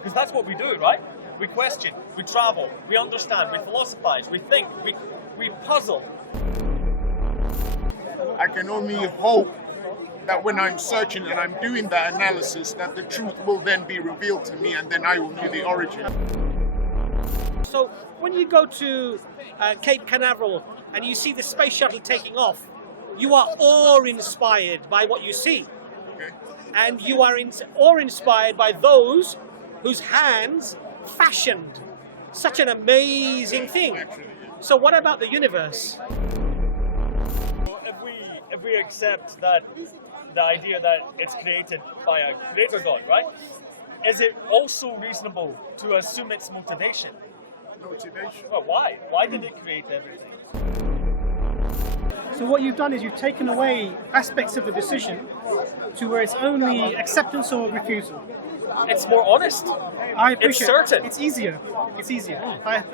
Because that's what we do, right? We question, we travel, we understand, we philosophize, we think, we puzzle. I can only hope that when I'm searching and I'm doing that analysis, that the truth will then be revealed to me and then I will know the origin. So when you go to Cape Canaveral and you see the space shuttle taking off, you are awe-inspired by what you see. Okay. And you are awe-inspired by those whose hands fashioned such an amazing thing. So what about the universe? If we accept that the idea that it's created by a creator God, right? Is it also reasonable to assume its motivation? Motivation? Well, why? Why did it create everything? So what you've done is you've taken away aspects of the decision to where it's only acceptance or refusal. It's more honest. I appreciate It's certain. It's easier. It's easier.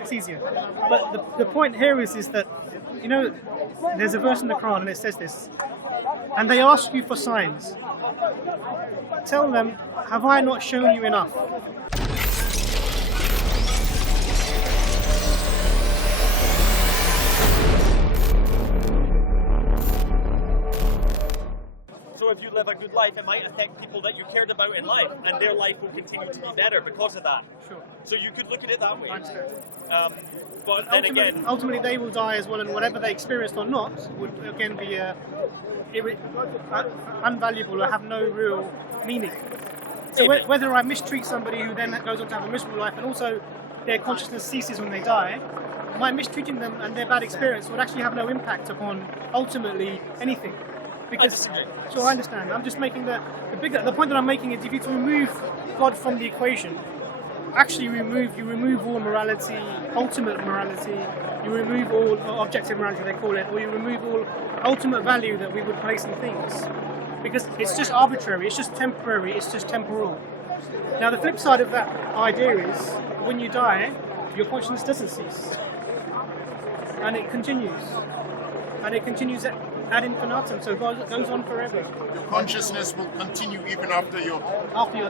It's easier. But the point here is that, you know, there's a verse in the Quran and it says this, and they ask you for signs. Tell them, have I not shown you enough? So if you live a good life, it might affect people that you cared about in life, and their life will continue to be better because of that. Sure. So you could look at it that way. I understand. But then again, ultimately they will die as well, and whatever they experienced or not would again be unvaluable or have no real meaning. So whether I mistreat somebody who then goes on to have a miserable life, and also their consciousness ceases when they die, my mistreating them and their bad experience would actually have no impact upon ultimately anything. Because, so I understand. I'm just making the point that I'm making is if you remove God from the equation, actually you remove all morality, ultimate morality, you remove all objective morality they call it, or you remove all ultimate value that we would place in things. Because it's just arbitrary, it's just temporary, it's just temporal. Now the flip side of that idea is when you die, your consciousness doesn't cease. And it continues. And it continues ad infinitum, so it goes on forever. Your consciousness will continue even after you're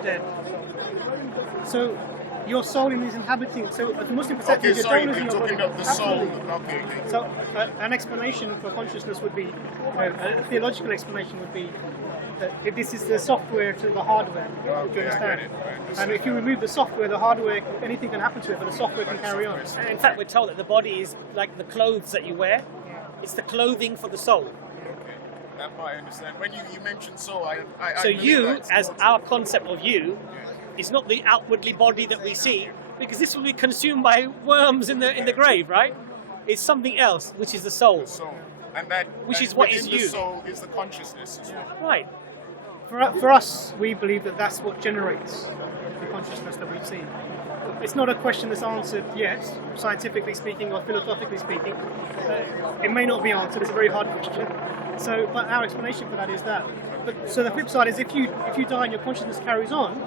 dead. So your soul is inhabiting. So the Muslim perspective, okay, sorry, you're talking of the soul. Okay. So an explanation for consciousness would be, a theological explanation would be that if this is the software to the hardware. Okay, do you understand? I get it. And if you remove the software, the hardware, anything can happen to it, but the software can carry on. And in fact, we're told that the body is like the clothes that you wear. It's the clothing for the soul. That I understand. When you mentioned soul, I so you, as our concept of you, is not the outwardly body that we see, because this will be consumed by worms in the grave, right? It's something else, which is the soul. The soul, and that which is what is you. you. The soul is the consciousness as well. Right. For us, we believe that that's what generates the consciousness that we see. It's not a question that's answered yet, scientifically speaking or philosophically speaking. It may not be answered. It's a very hard question. So, but our explanation for that is that. So the flip side is if you die and your consciousness carries on,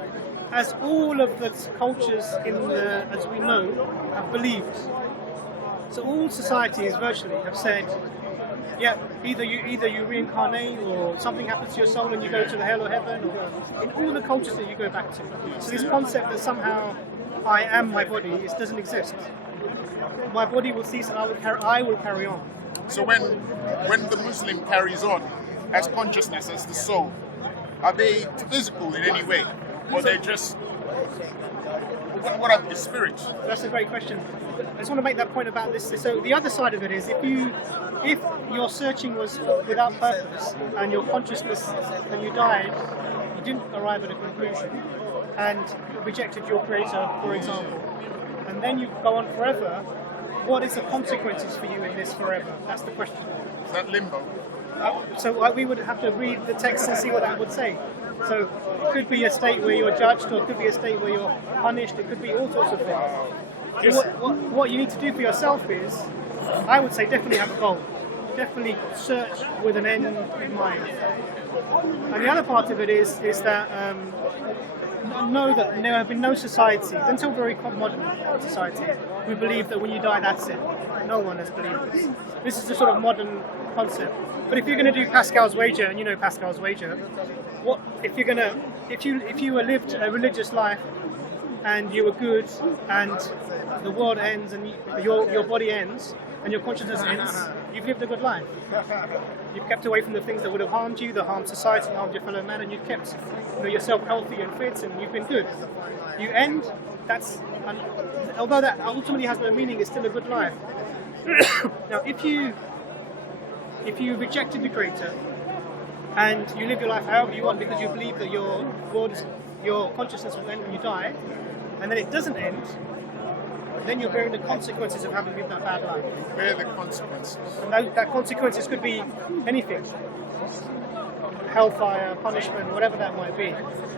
as all of the cultures as we know, have believed. So all societies virtually have said, yeah, either you reincarnate or something happens to your soul and you go to the hell or heaven, or in all the cultures that you go back to. So this concept that somehow I am my body, it doesn't exist. My body will cease and I will carry on. So when the Muslim carries on as consciousness, as the soul, are they physical in any way? Or they're just, what are the spirits? That's a great question. I just want to make that point about this. So the other side of it is if your searching was without purpose and your consciousness, when you died, you didn't arrive at a conclusion and rejected your creator, for example, and then you go on forever, what is the consequences for you in this forever? That's the question. Is that limbo? So we would have to read the text and see what that would say. So it could be a state where you're judged, or it could be a state where you're punished, it could be all sorts of things. So what you need to do for yourself is, I would say definitely have a goal. Definitely search with an end in mind. And the other part of it is that know that there have been no societies, until very modern society, who believe that when you die, that's it. No one has believed this. This is a sort of modern concept. But if you're going to do Pascal's wager, and you know Pascal's wager, if you lived a religious life, and you were good, and the world ends, and your body ends, and your consciousness ends, you've lived a good life. You've kept away from the things that would have harmed you, that harmed society, harmed your fellow man, and you've kept yourself healthy and fit, and you've been good. You end, although that ultimately has no meaning, it's still a good life. Now, if you rejected the Creator, and you live your life however you want because you believe that your consciousness will end when you die, and then it doesn't end, then you're bearing the consequences of having lived that bad life. Bear the consequences. And that consequences could be anything. Hellfire, punishment, whatever that might be.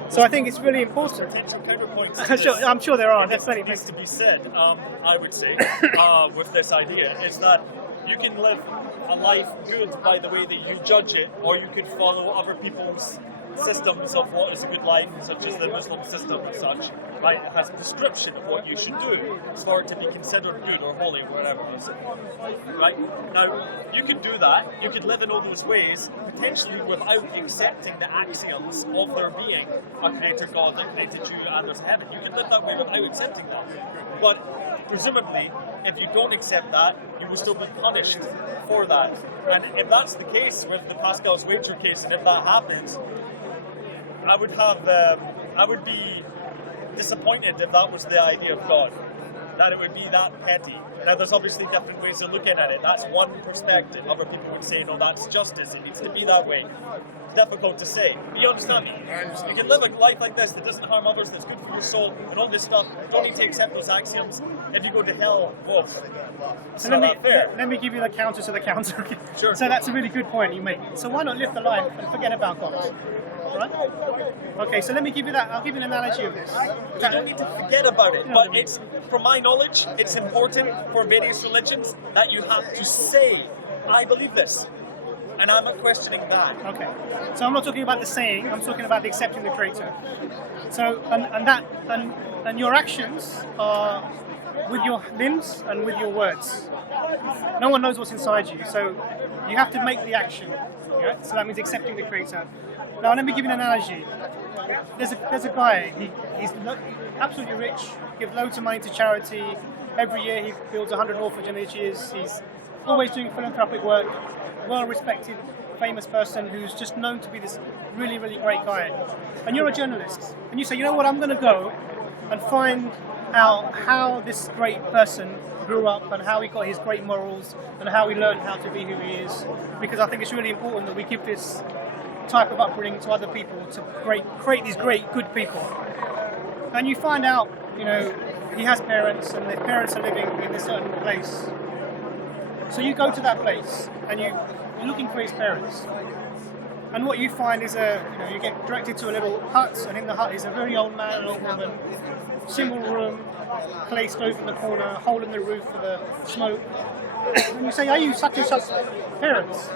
So I think it's really important. Potential counterpoints. I'm sure there are. That's Definitely needs to be said. I would say with this idea is that you can live a life good by the way that you judge it, or you could follow other people's systems of what is a good life, such as the Muslim system and such. Right, it has a prescription of what you should do for it to be considered good or holy, whatever it is. Right? Now, you could do that, you could live in all those ways, potentially without accepting the axioms of there being a creator God, a created you, and there's heaven. You could live that way without accepting that. But presumably, if you don't accept that, you will still be punished for that. And if that's the case with the Pascal's wager case, and if that happens, I would be disappointed if that was the idea of God, that it would be that petty. Now, there's obviously different ways of looking at it. That's one perspective. Other people would say, no, that's justice. It needs to be that way. It's difficult to say. But you understand me? You can live a life like this that doesn't harm others, that's good for your soul, and all this stuff. You don't need to accept those axioms. If you go to hell, well, it's not that fair. Let me give you the counter to the counter. Sure. So that's a really good point you make. So why not live the life and forget about God? Right? Okay, so let me give you that. I'll give you an analogy of this. You don't need to forget about it, but it's, from my knowledge, it's important for various religions that you have to say, I believe this. And I'm not questioning that. Okay. So I'm not talking about the saying, I'm talking about the accepting the Creator. So, and your actions are with your limbs and with your words. No one knows what's inside you, so you have to make the action. Yeah? So that means accepting the Creator. Now, let me give you an analogy. There's a guy, he's absolutely rich, gives loads of money to charity. Every year he builds 100 orphanages. He's always doing philanthropic work, well-respected, famous person who's just known to be this really, really great guy. And you're a journalist, and you say, you know what, I'm going to go and find out how this great person grew up and how he got his great morals and how he learned how to be who he is, because I think it's really important that we give this type of upbringing to other people to create these great, good people. And you find out, he has parents and their parents are living in a certain place. So you go to that place and you're looking for his parents. And what you find is you get directed to a little hut, and in the hut is a very old man and old woman, single room, clay stove in the corner, hole in the roof for the smoke. And you say, are you such and such parents?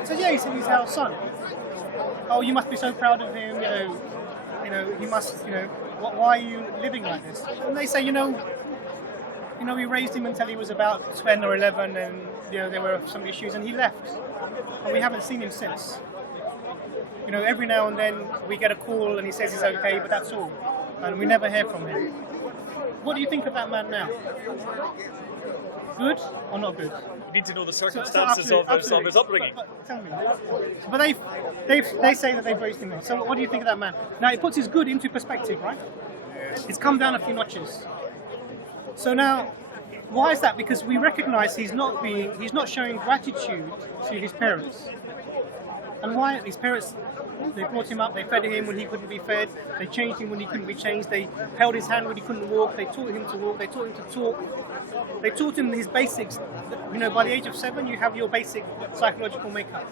He says, yeah, he said, he's our son. Oh, you must be so proud of him, he must, why are you living like this? And they say, we raised him until he was about 10 or 11, and, there were some issues, and he left. And we haven't seen him since. Every now and then we get a call and he says he's okay, but that's all. And we never hear from him. What do you think of that man now? Good or not good? You need to know the circumstances of his upbringing. But tell me. But they say that they've raised him up. So what do you think of that man? Now it puts his good into perspective, right? It's come down a few notches. So now, why is that? Because we recognise he's not showing gratitude to his parents. And why? His parents, they brought him up, they fed him when he couldn't be fed, they changed him when he couldn't be changed, they held his hand when he couldn't walk, they taught him to walk, they taught him to talk, they taught him his basics. By the age of 7, you have your basic psychological makeup.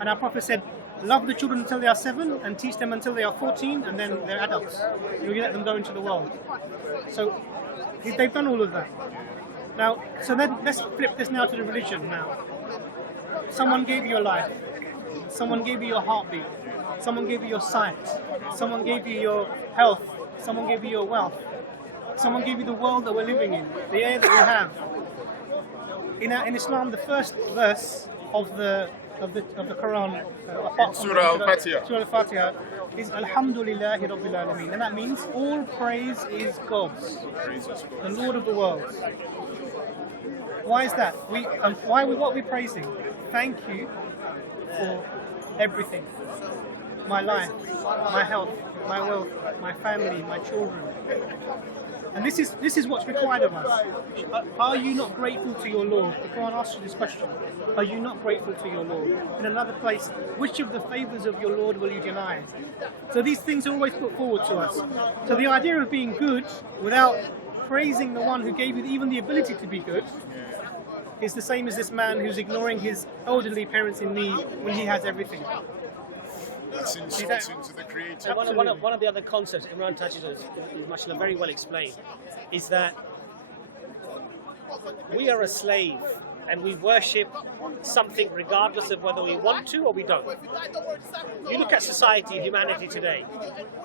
And our Prophet said, love the children until they are 7 and teach them until they are 14, and then they're adults. You let them go into the world. So they've done all of that. Now, so then let's flip this now to the religion now. Someone gave you a life. Someone gave you your heartbeat. Someone gave you your sight. Someone gave you your health. Someone gave you your wealth. Someone gave you the world that we're living in, the air that we have. In Islam, the first verse of the of the Quran, apart from Surah Al-Fatiha. Surah Al-Fatiha, is Alhamdulillahi Rabbil Alameen, and that means all praise is God's, the Lord of the worlds. Why is that? What are we praising? Thank you for everything. My life, my health, my wealth, my family, my children. And this is what's required of us. Are you not grateful to your Lord? The Quran asks you this question. Are you not grateful to your Lord? In another place, which of the favours of your Lord will you deny? So these things are always put forward to us. So the idea of being good without praising the one who gave you even the ability to be good is the same as this man who's ignoring his elderly parents in need when he has everything. That's insults into the Creator. One of the other concepts Imran touches on is mashallah, very well explained, is that we are a slave and we worship something regardless of whether we want to or we don't. You look at society, humanity today.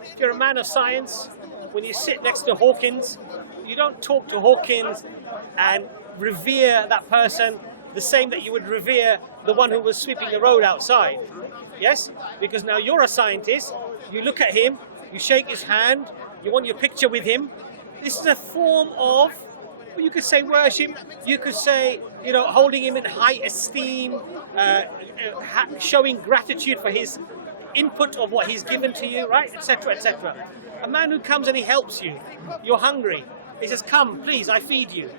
If you're a man of science, when you sit next to Hawkins, you don't talk to Hawkins and revere that person the same that you would revere the one who was sweeping the road outside. Yes? Because now you're a scientist, you look at him, you shake his hand, you want your picture with him. This is a form of, well, you could say worship, you could say, holding him in high esteem, showing gratitude for his input of what he's given to you, right? Etc., etc. A man who comes and he helps you, you're hungry, he says, come, please, I feed you,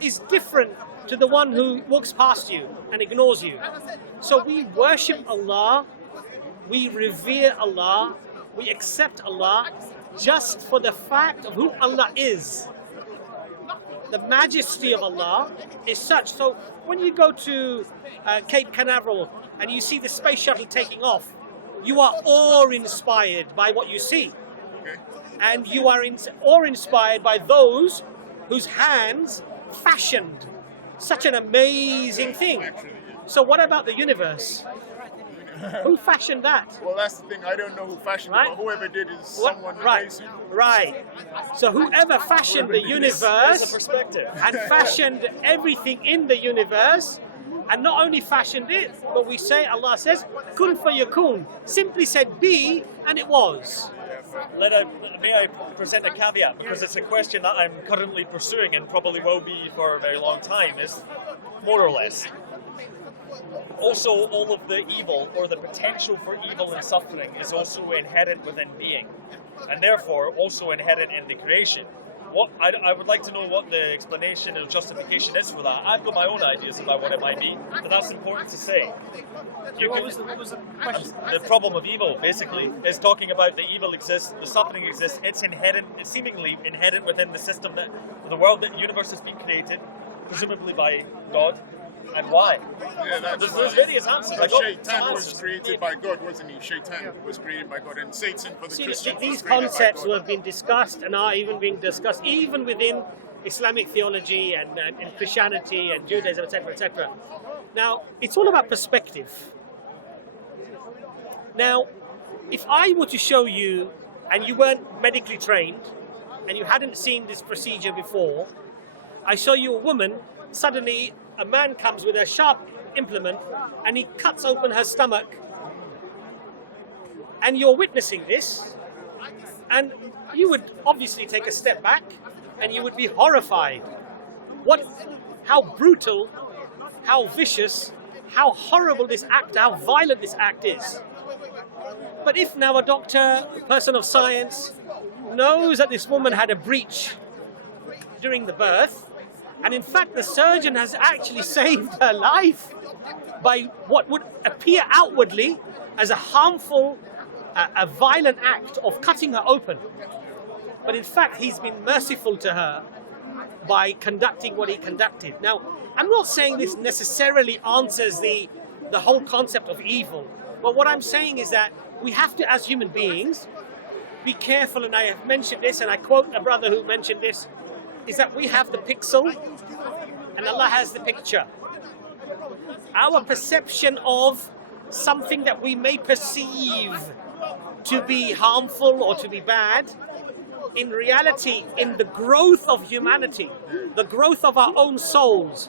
is different to the one who walks past you and ignores you. So we worship Allah, we revere Allah, we accept Allah just for the fact of who Allah is. The majesty of Allah is such. So when you go to Cape Canaveral and you see the space shuttle taking off, you are awe-inspired by what you see. And you are awe-inspired by those whose hands fashioned such an amazing thing. So what about the universe? Who fashioned that? Well, that's the thing. I don't know who fashioned it, but whoever did is someone amazing. Right. So whoever fashioned the universe and fashioned everything in the universe, and not only fashioned it, but we say, Allah says, kun fayakun, simply said be, and it was. May I present a caveat, because it's a question that I'm currently pursuing and probably will be for a very long time, is more or less. Also, all of the evil or the potential for evil and suffering is also inherent within being, and therefore also inherent in the creation. I would like to know what the explanation or justification is for that. I've got my own ideas about what it might be, but that's important to say. What was the question? The problem of evil, basically, is talking about the evil exists, the suffering exists. It's inherent. It's seemingly inherent within the system that the world, that the universe has been created, presumably by God. And why? Yeah, there's various answers. Shaitan was created by God, wasn't he? Shaitan was created by God, and Satan for the Christians. These concepts have been discussed and are even being discussed even within Islamic theology and Christianity and Judaism, etc., etc. Now, it's all about perspective. Now, if I were to show you, and you weren't medically trained, and you hadn't seen this procedure before, I show you a woman, suddenly a man comes with a sharp implement and he cuts open her stomach, and you're witnessing this, and you would obviously take a step back and you would be horrified. How brutal, how vicious, how horrible this act, how violent this act is. But if now a doctor, a person of science, knows that this woman had a breach during the birth, and in fact the surgeon has actually saved her life by what would appear outwardly as a harmful, a violent act of cutting her open, but in fact he's been merciful to her by conducting what he conducted. Now, I'm not saying this necessarily answers the whole concept of evil, but what I'm saying is that we have to, as human beings, be careful, and I have mentioned this, and I quote a brother who mentioned this, is that we have the pixel and Allah has the picture. Our perception of something that we may perceive to be harmful or to be bad, in reality, in the growth of humanity, the growth of our own souls,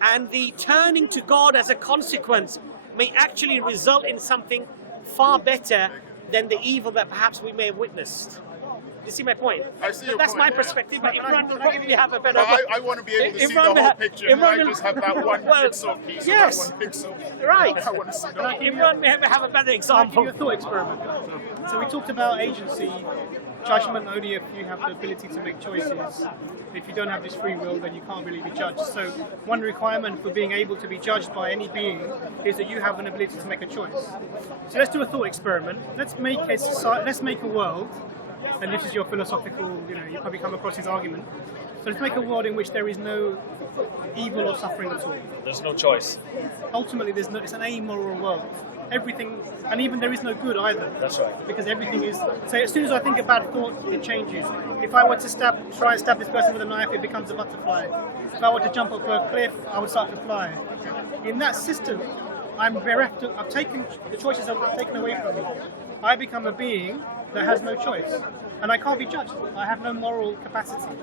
and the turning to God as a consequence, may actually result in something far better than the evil that perhaps we may have witnessed. You see my point? I see your That's point, my yeah. perspective, but Imran will probably have a better... I want to be able to see the whole picture, and I just have that one pixel piece yes, of that one pixel. right. I want to see the whole Imran may have a better I'll example. give you a thought experiment. So we talked about agency, judgment only if you have the ability to make choices. If you don't have this free will, then you can't really be judged. So one requirement for being able to be judged by any being is that you have an ability to make a choice. So let's do a thought experiment. Let's make a world, and this is your philosophical, you probably come across this argument. So let's make a world in which there is no evil or suffering at all. There's no choice. Ultimately, it's an amoral world. Everything, and even there is no good either. That's right. Because everything is. So as soon as I think a bad thought, it changes. If I were to try and stab this person with a knife, it becomes a butterfly. If I were to jump off a cliff, I would start to fly. In that system, I'm bereft. I've taken the choices are taken away from me. I become a being that has no choice, and I can't be judged. I have no moral capacity.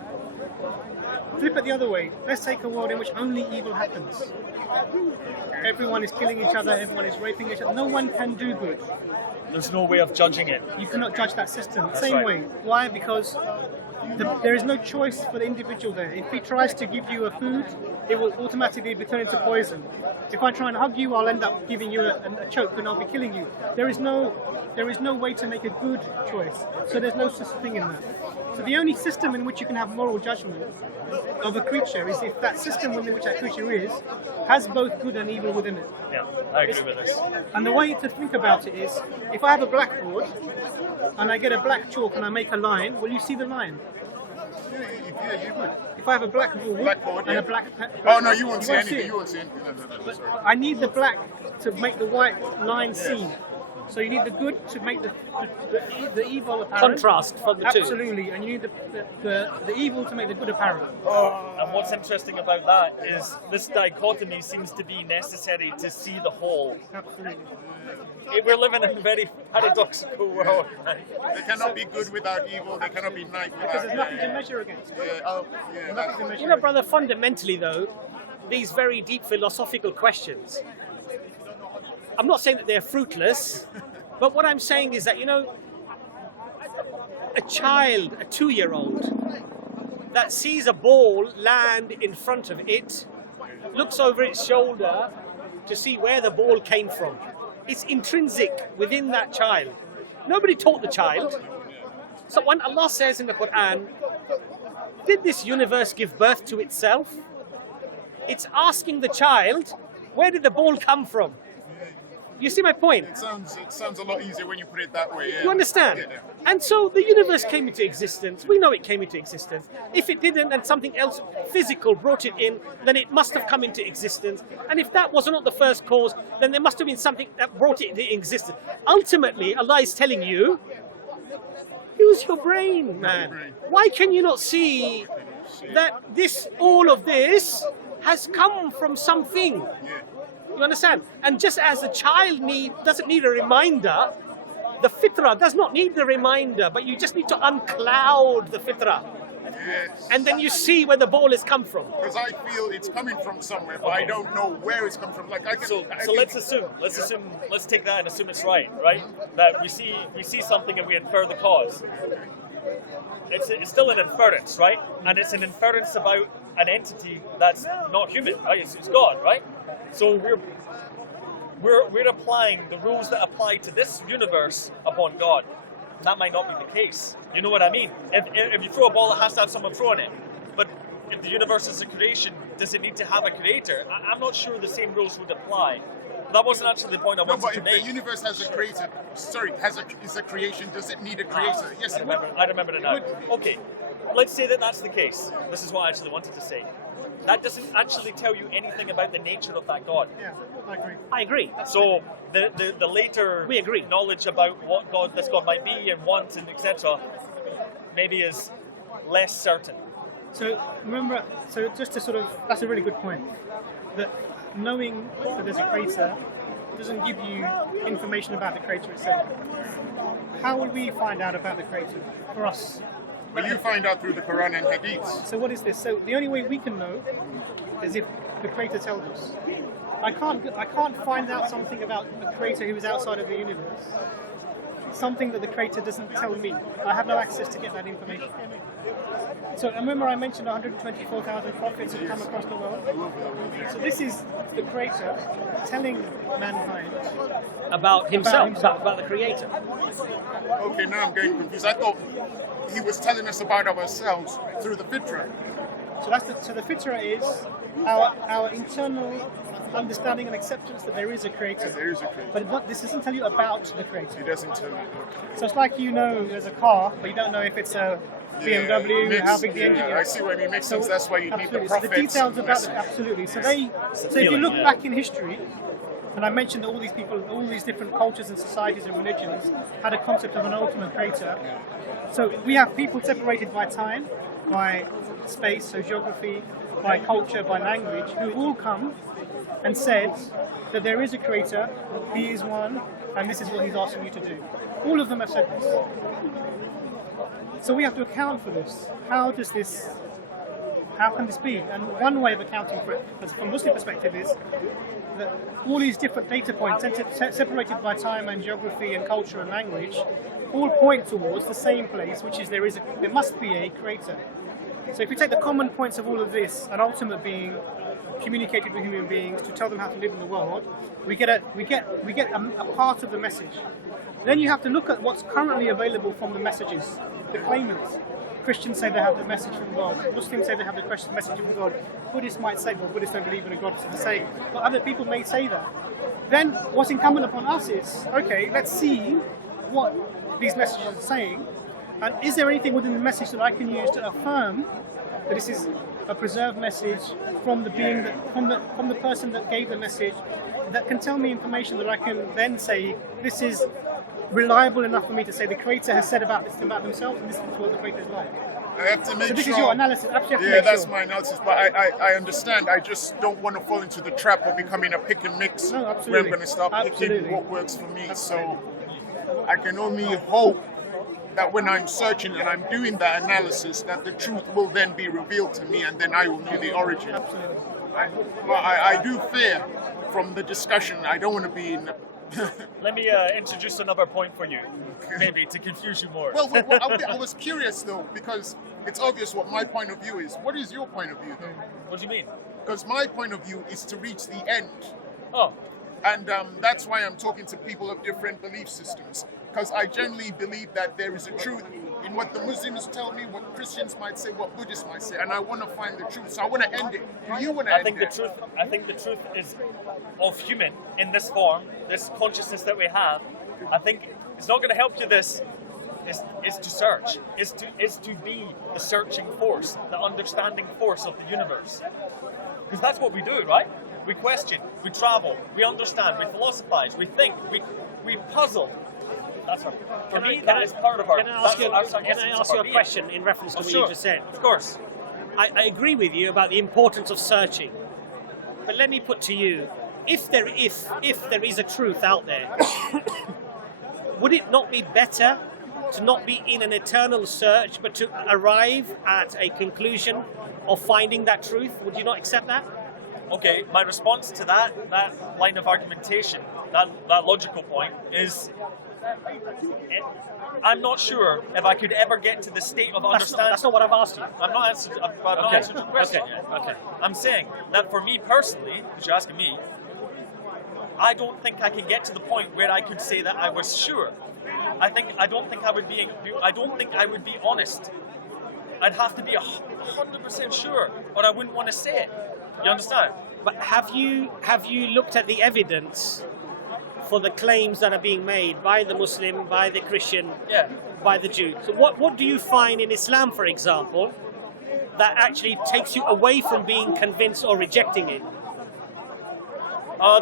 Flip it the other way. Let's take a world in which only evil happens. Everyone is killing each other, everyone is raping each other. No one can do good. There's no way of judging it. You cannot judge that system. That's Same right. way. Why? Because there is no choice for the individual there. If he tries to give you a food, it will automatically be turned into poison. If I try and hug you, I'll end up giving you a choke and I'll be killing you. There is no way to make a good choice. So there's no such thing in that. So the only system in which you can have moral judgment of a creature is if that system within which that creature is has both good and evil within it. Yeah, I agree with this. And the way to think about it is, if I have a blackboard and I get a black chalk and I make a line, will you see the line? Yeah, you would. If I have a blackboard and yeah. a black... Oh no, you won't see it. anything. You won't see anything. No, But sorry. I need the black to make the white line seen. So you need the good to make the evil apparent. Contrast from the two. Absolutely, and you need the evil to make the good apparent. And what's interesting about that is this dichotomy seems to be necessary to see the whole. Absolutely. We're living in a very paradoxical world. They cannot be good without evil. They cannot be nice Because without there's nothing to measure against. yeah, Nothing to measure You know, brother, fundamentally though, these very deep philosophical questions, I'm not saying that they're fruitless, but what I'm saying is that, a child, a 2-year-old, that sees a ball land in front of it, looks over its shoulder to see where the ball came from. It's intrinsic within that child. Nobody taught the child. So when Allah says in the Quran, did this universe give birth to itself? It's asking the child, where did the ball come from? You see my point? It sounds a lot easier when you put it that way. Yeah. You understand? Yeah. And so the universe came into existence. We know it came into existence. If it didn't and something else physical brought it in, then it must have come into existence. And if that was not the first cause, then there must have been something that brought it into existence. Ultimately, Allah is telling you, use your brain, man. Why can you not see that all of this has come from something? You understand? And just as a child doesn't need a reminder, the fitrah does not need the reminder, but you just need to uncloud the fitrah. Yes. And then you see where the ball has come from. Because I feel it's coming from somewhere, but I don't know where it's come from. Like So let's take that and assume it's right? That we see something and we infer the cause. It's still an inference, right? And it's an inference about an entity that's not human, right? It's God, right? So we're applying the rules that apply to this universe upon God. That might not be the case. You know what I mean? If you throw a ball, it has to have someone throwing it. But if the universe is a creation, does it need to have a creator? I'm not sure the same rules would apply. That wasn't actually the point I wanted to if make. the universe has a creator, is a creation, does it need a creator? Yes, it would. I remember it now. Okay, let's say that that's the case. This is what I actually wanted to say. That doesn't actually tell you anything about the nature of that God. Yeah, I agree. I agree. So the later We agree. knowledge about what this God might be and want and etc. maybe is less certain. So remember, just to that's a really good point. That knowing that there's a creator doesn't give you information about the creator itself. How will we find out about the creator for us? But you find out through the Quran and Hadith. So what is this? So the only way we can know is if the creator tells us. I can't find out something about the creator who is outside of the universe. Something that the creator doesn't tell me. I have no access to get that information. So remember I mentioned 124,000 prophets have come across the world? So this is the creator telling mankind About himself, about the creator. Okay, now I'm getting confused. I thought he was telling us about ourselves through the fitra. So the fitra is our internal understanding and acceptance that there is a creator. There is a creator. But this doesn't tell you about the creator. He doesn't tell you. So it's like you know there's a car, but you don't know if it's a BMW, how big the engine is. I see what you mean. Makes sense. That's why you need the Absolutely. prophets. So the details about message. absolutely. So if you look back in history, and I mentioned that all these people, all these different cultures and societies and religions had a concept of an ultimate creator. So we have people separated by time, by space, so geography, by culture, by language, who all come and said that there is a creator, he is one, and this is what he's asking you to do. All of them have said this. So we have to account for this. How can this be? And one way of accounting for it, from a Muslim perspective, is that all these different data points, separated by time and geography and culture and language, all point towards the same place, which is there must be a creator. So if we take the common points of all of this, an ultimate being communicated with human beings to tell them how to live in the world, we get a part of the message. Then you have to look at what's currently available from the messages, the claimants. Christians say they have the message from God. Muslims say they have the message from God. Buddhists might say, well, Buddhists don't believe in a God, so they say. But other people may say that. Then what's incumbent upon us is, okay, let's see what these messages are saying, and is there anything within the message that I can use to affirm that this is a preserved message from the being from the person that gave the message, that can tell me information that I can then say this is reliable enough for me to say the creator has said about this about themselves, and this is what the creator is like. I have to make So this sure. is your analysis. Yeah, that's my analysis. But I understand. I just don't want to fall into the trap of becoming a pick and mix. No, where absolutely. I'm going to start picking Absolutely. what works for me. Absolutely. So I can only hope that when I'm searching and I'm doing that analysis, that the truth will then be revealed to me, and then I will know the origin. Absolutely. I do fear from the discussion. I don't want to be in. Let me introduce another point for you, maybe to confuse you more. Well, I was curious though, because it's obvious what my point of view is. What is your point of view though? What do you mean? Because my point of view is to reach the end. Oh, And that's why I'm talking to people of different belief systems. Because I generally believe that there is a truth in what the Muslims tell me, what Christians might say, what Buddhists might say, and I want to find the truth. So I want to end it. Do you want to I end think it? I think the truth is of human in this form, this consciousness that we have. I think it's not going to help you. This is to search, is to be the searching force, the understanding force of the universe. Because that's what we do, right? We question, we travel, we understand, we philosophize, we think, we puzzle. That's right. For me, that is part of our. Can I ask you a question in reference to what you just said? Of course. I agree with you about the importance of searching, but let me put to you, if there is a truth out there, would it not be better to not be in an eternal search, but to arrive at a conclusion of finding that truth? Would you not accept that? Okay, my response to that line of argumentation, that logical point is, I'm not sure if I could ever get to the state of understanding. That's not what I've asked you. I'm not answering your question yet. Okay. I'm saying that for me personally, because you're asking me, I don't think I can get to the point where I could say that I was sure. I don't think I would be honest. I'd have to be 100% sure, or I wouldn't want to say it. You understand? But have you looked at the evidence for the claims that are being made by the Muslim, by the Christian, Yeah. by the Jew? So what do you find in Islam, for example, that actually takes you away from being convinced or rejecting it?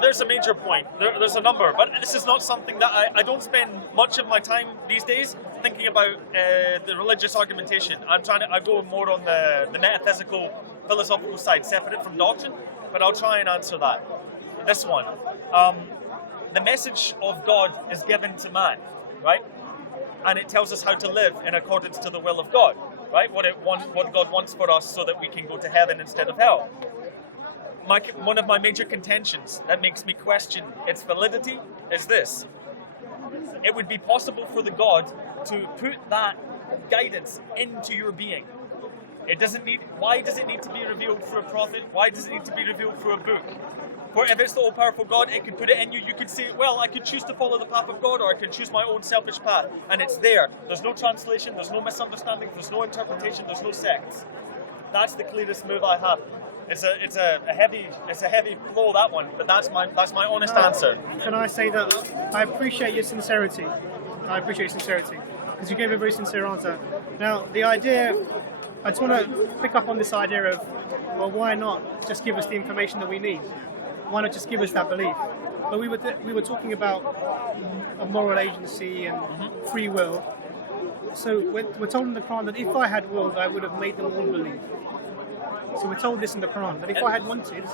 There's a major point. There's a number, but this is not something that I don't spend much of my time these days thinking about the religious argumentation. I go more on the metaphysical, philosophical side, separate from doctrine, but I'll try and answer that. This one. The message of God is given to man, right? And it tells us how to live in accordance to the will of God, right? What God wants for us so that we can go to heaven instead of hell. one of my major contentions that makes me question its validity is this. It would be possible for the God to put that guidance into your being. It doesn't need. Why does it need to be revealed through a prophet? Why does it need to be revealed through a book? For if it's the all-powerful God, it could put it in you. You could say, well, I could choose to follow the path of God, or I could choose my own selfish path, and it's there. There's no translation, there's no misunderstanding, there's no interpretation, there's no sects. That's the clearest move I have. It's a heavy blow, that one, but that's my honest answer. Can I say that I appreciate your sincerity? I appreciate your sincerity because you gave a very sincere answer. Now, the idea, I just want to pick up on this idea of, well, why not just give us the information that we need? Why not just give us that belief? But we were talking about a moral agency and free will. So we're told in the Quran that if I had willed, I would have made them all believe. So we're told this in the Quran, that if I had wanted,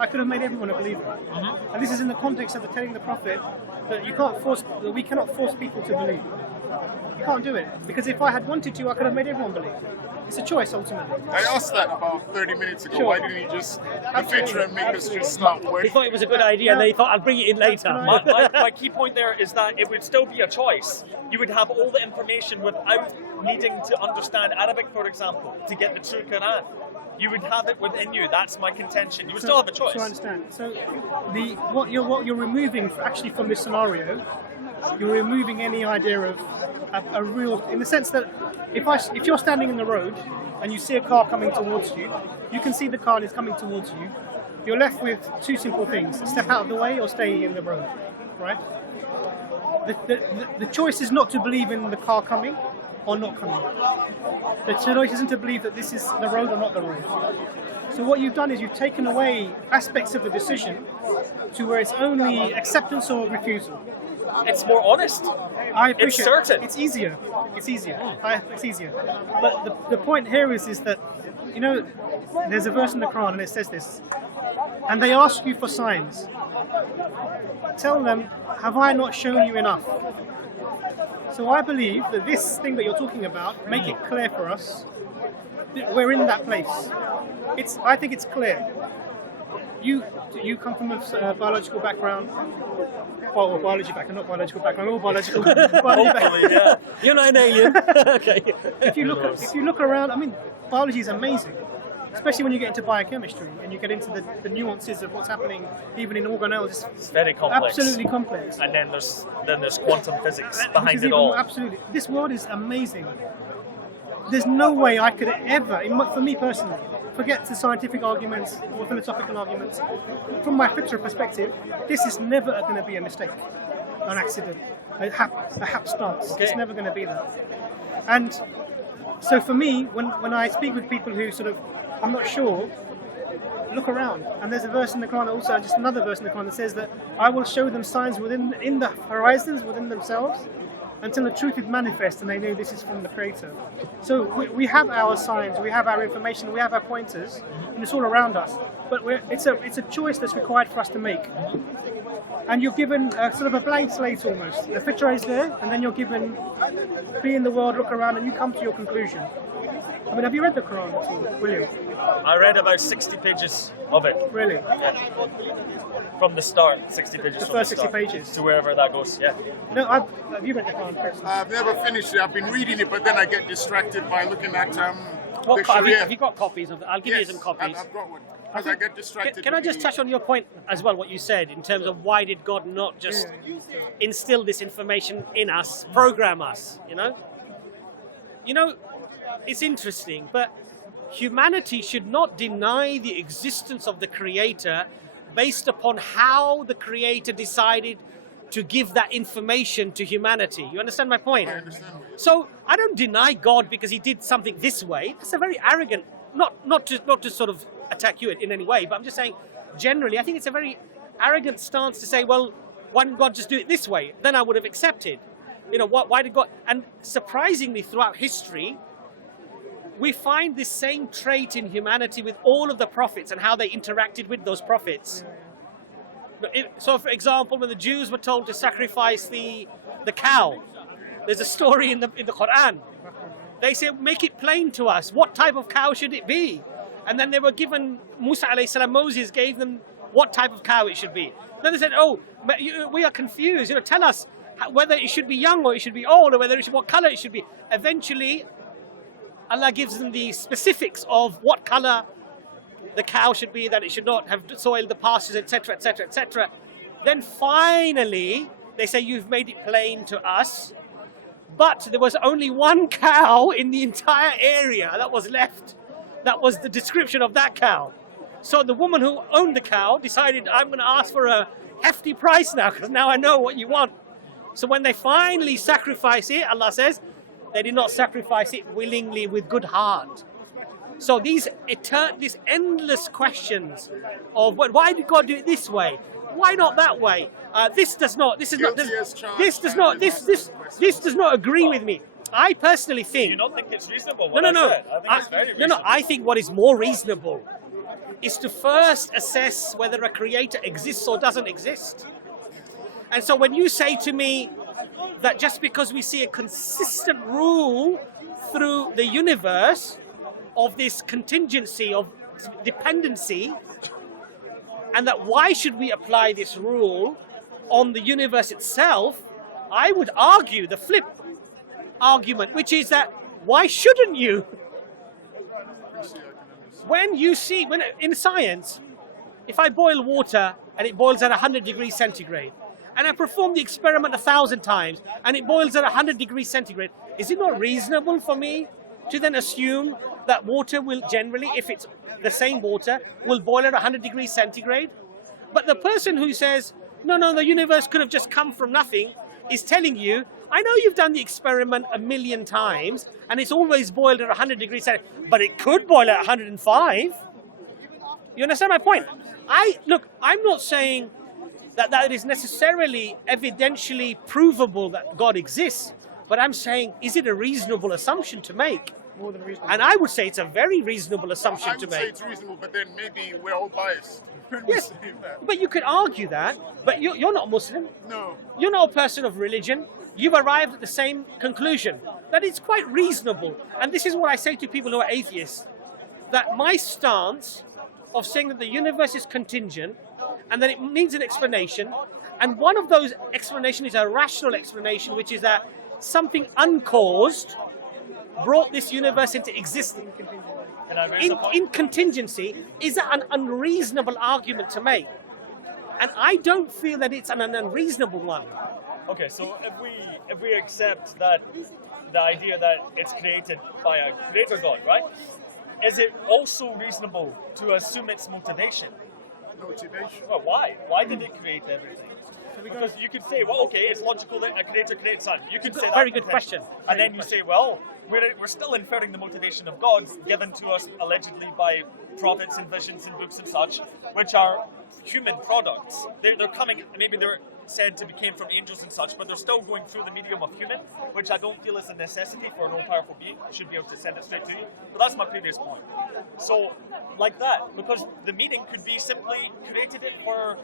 I could have made everyone a believer. And this is in the context of telling the Prophet that we cannot force people to believe. You can't do it. Because if I had wanted to, I could have made everyone believe. It's a choice, ultimately. I asked that about 30 minutes ago. Sure. Why didn't he just feature and make us just start working? He thought it was a good idea, and then he thought, I'll bring it in later. My key point there is that it would still be a choice. You would have all the information without needing to understand Arabic, for example, to get the true Quran. You would have it within you. That's my contention. You would still have a choice. So I understand. So what you're removing actually from this scenario, you're removing any idea of a real, in the sense that if you're standing in the road and you see a car coming towards you, you can see the car is coming towards you. You're left with two simple things: step out of the way or stay in the road, right? The choice is not to believe in the car coming or not coming. The choice isn't to believe that this is the road or not the road. So what you've done is you've taken away aspects of the decision to where it's only acceptance or refusal. It's more honest. I appreciate it's certain. It's easier. It's easier. It's easier. But the point here is that, you know, there's a verse in the Quran and it says this, and they ask you for signs. Tell them, have I not shown you enough? So I believe that this thing that you're talking about, make it clear for us. We're in that place. I think it's clear. You come from a biological background. Well, biology background, not biological background, all biological. Hopefully, yeah. You're not an alien. Okay. If you look around, I mean, biology is amazing, especially when you get into biochemistry and you get into the nuances of what's happening even in organelles. It's very complex. Absolutely complex. And then there's quantum physics behind it all. Absolutely, this world is amazing. There's no way I could ever, for me personally, forget the scientific arguments or philosophical arguments. From my fitra perspective, this is never going to be a mistake, an accident, a hapstance. Okay. It's never going to be that. And so for me, when I speak with people who sort of, I'm not sure, look around. And there's a verse in the Quran, also just another verse in the Quran that says that I will show them signs in the horizons within themselves, until the truth is manifest and they know this is from the Creator. So we have our signs, we have our information, we have our pointers, and it's all around us. But it's a choice that's required for us to make. And you're given sort of a blank slate almost. The fitra is there, and then you're given, be in the world, look around, and you come to your conclusion. I mean, have you read the Quran at all, William? I read about 60 pages of it. Really? Yeah. From the start, 60 pages. The from first the 60 start, pages. To wherever that goes, yeah. No, have you read the Quran, Chris? I've never finished it. I've been reading it, but then I get distracted by looking at the Have Sharia. you got copies of it? I'll give you some copies. I've got one. Because I get distracted. Can I with just the- touch on your point as well, what you said, in terms of why did God not just instill this information in us, program us, you know? You know, it's interesting, but humanity should not deny the existence of the Creator based upon how the Creator decided to give that information to humanity. You understand my point? I understand. So I don't deny God because he did something this way. That's a very arrogant, not to sort of attack you in any way, but I'm just saying generally I think it's a very arrogant stance to say, well, why didn't God just do it this way? Then I would have accepted. You know, why did God? And surprisingly throughout history, we find this same trait in humanity with all of the prophets and how they interacted with those prophets. So, for example, when the Jews were told to sacrifice the cow, there's a story in the Quran. They say, make it plain to us. What type of cow should it be? And then they were given, Musa alayhi salam, Moses gave them what type of cow it should be. Then they said, oh, we are confused, tell us whether it should be young or it should be old, or whether it should, what color it should be. Eventually, Allah gives them the specifics of what color the cow should be, that it should not have soiled the pastures, etc., etc., etc. Then finally, they say, you've made it plain to us, but there was only one cow in the entire area that was left. That was the description of that cow. So the woman who owned the cow decided, I'm going to ask for a hefty price now, because now I know what you want. So when they finally sacrifice it, Allah says, they did not sacrifice it willingly with good heart. So these endless questions of why did God do it this way? Why not that way? This does not agree with me. I personally think. You don't think it's reasonable? I think what is more reasonable is to first assess whether a creator exists or doesn't exist. And so when you say to me that just because we see a consistent rule through the universe of this contingency, of dependency, and that why should we apply this rule on the universe itself, I would argue the flip argument, which is that why shouldn't you? When in science, if I boil water and it boils at 100 degrees centigrade, and I perform the experiment 1,000 times and it boils at 100 degrees centigrade, is it not reasonable for me to then assume that water will generally, if it's the same water, will boil at 100 degrees centigrade? But the person who says, no, the universe could have just come from nothing, is telling you, I know you've done the experiment 1,000,000 times and it's always boiled at 100 degrees centigrade, but it could boil at 105. You understand my point? I'm not saying that is necessarily evidentially provable that God exists, but I'm saying, is it a reasonable assumption to make? More than reasonable. And I would say it's a very reasonable assumption to I would say make. it's reasonable, but then maybe we're all biased. Yes, but you could argue that, but you're not Muslim. No. You're not a person of religion. You've arrived at the same conclusion, that it's quite reasonable. And this is what I say to people who are atheists, that my stance of saying that the universe is contingent and that it needs an explanation, and one of those explanations is a rational explanation, which is that something uncaused brought this universe into existence in contingency, is an unreasonable argument to make. And I don't feel that it's an unreasonable one. Okay, so if we accept that the idea that it's created by a creator God, right? Is it also reasonable to assume its motivation? Motivation? Well, why? Why did it create everything? Because you could say, well, okay, it's logical that a creator creates sun. You could say that. Very good question. And then you say, well, we're still inferring the motivation of God given to us allegedly by prophets and visions and books and such, which are human products. They're coming, maybe they're said to be came from angels and such, but they're still going through the medium of human, which I don't feel is a necessity for an all-powerful being. I should be able to send it straight to you. But that's my previous point. So, like that, because the meaning could be simply created it for,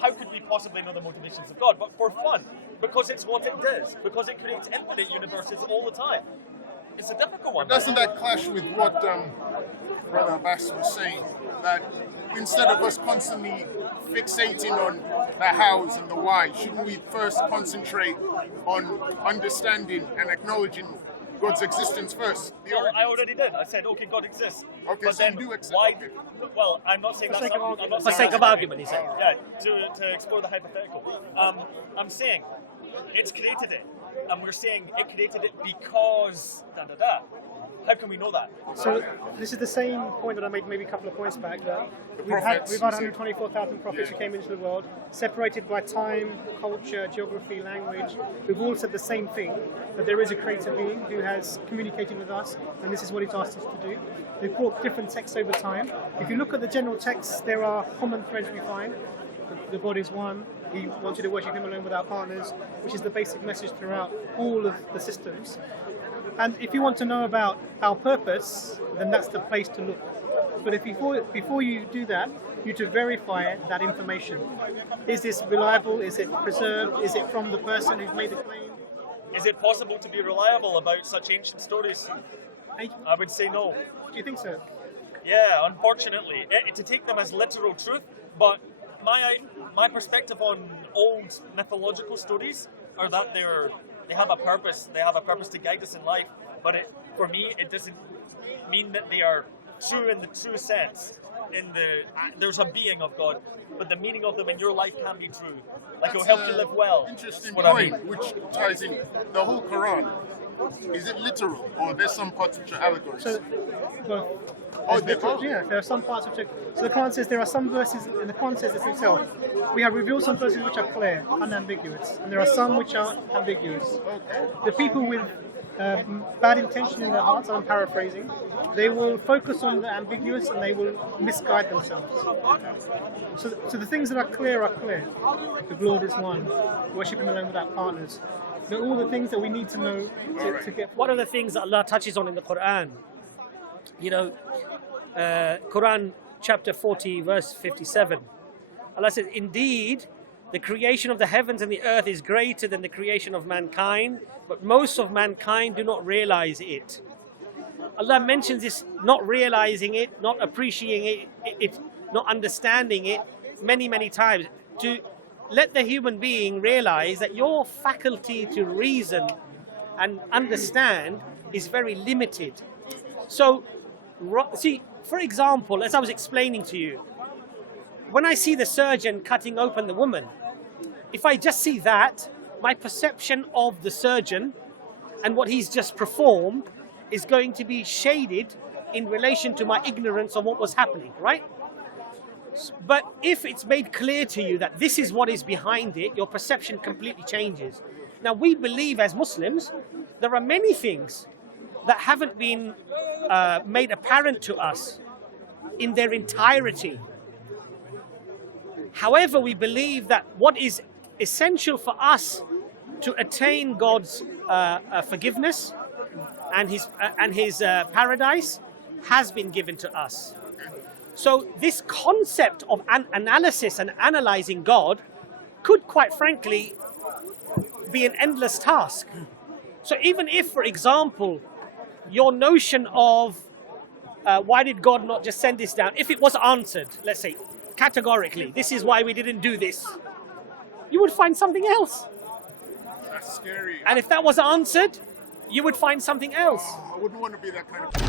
how could we possibly know the motivations of God? But for fun, because it's what it does, because it creates infinite universes all the time. It's a difficult one. But doesn't that clash with what Brother Abbas was saying? That instead of us constantly fixating on the hows and the why, shouldn't we first concentrate on understanding and acknowledging God's existence first? Well, I already did. I said, okay, God exists. Okay, but so then you do accept. why? Okay. Well, I'm not saying For that's sake of not, argument. I'm not For saying sake of that's argument, he said. Yeah, to explore the hypothetical. I'm saying it's created it, and we're saying it created it because da. How can we know that? So this is the same point that I made maybe a couple of points back, that we've had 124,000 prophets who came into the world, separated by time, culture, geography, language. We've all said the same thing, that there is a creator being who has communicated with us, and this is what he's asked us to do. We've brought different texts over time. If you look at the general texts, there are common threads we find. The God is one. He wants you to worship him alone without partners, which is the basic message throughout all of the systems. And if you want to know about our purpose, then that's the place to look. But if before you do that, you need to verify that information. Is this reliable? Is it preserved? Is it from the person who's made the claim? Is it possible to be reliable about such ancient stories? I would say no. Do you think so? Yeah, unfortunately, to take them as literal truth. But my perspective on old mythological stories are that they have a purpose. They have a purpose to guide us in life. But for me, it doesn't mean that they are true in the true sense. There's a being of God, but the meaning of them in your life can be true. Like it'll help you live well. Interesting That's what point, I mean. which ties in the whole Quran. Is it literal, or there's some parts which are allegories? So, both. Oh, they're both? Yeah, there are some parts which are. So the Quran says there are some verses in the Quran says this itself. We have revealed some verses which are clear, unambiguous, and there are some which are ambiguous. Okay. The people with bad intention in their hearts, I'm paraphrasing, they will focus on the ambiguous and they will misguide themselves. So the things that are clear are clear. The Lord is one, worship Him alone without partners. They're all the things that we need to know to get. One of the things that Allah touches on in the Quran, you know, Quran chapter 40 verse 57, Allah says, indeed, the creation of the heavens and the earth is greater than the creation of mankind, but most of mankind do not realize it. Allah mentions this not realizing it, not appreciating it, not understanding it many, many times to let the human being realize that your faculty to reason and understand is very limited. So, see, for example, as I was explaining to you, when I see the surgeon cutting open the woman, if I just see that, my perception of the surgeon and what he's just performed is going to be shaded in relation to my ignorance of what was happening, right? But if it's made clear to you that this is what is behind it, your perception completely changes. Now, we believe as Muslims, there are many things that haven't been made apparent to us in their entirety. However, we believe that what is essential for us to attain God's forgiveness and His paradise has been given to us. So this concept of analysis and analyzing God could, quite frankly, be an endless task. So even if, for example, your notion of why did God not just send this down, if it was answered, let's say, categorically, this is why we didn't do this, you would find something else. That's scary. And if that was answered, you would find something else. I wouldn't want to be that kind of person.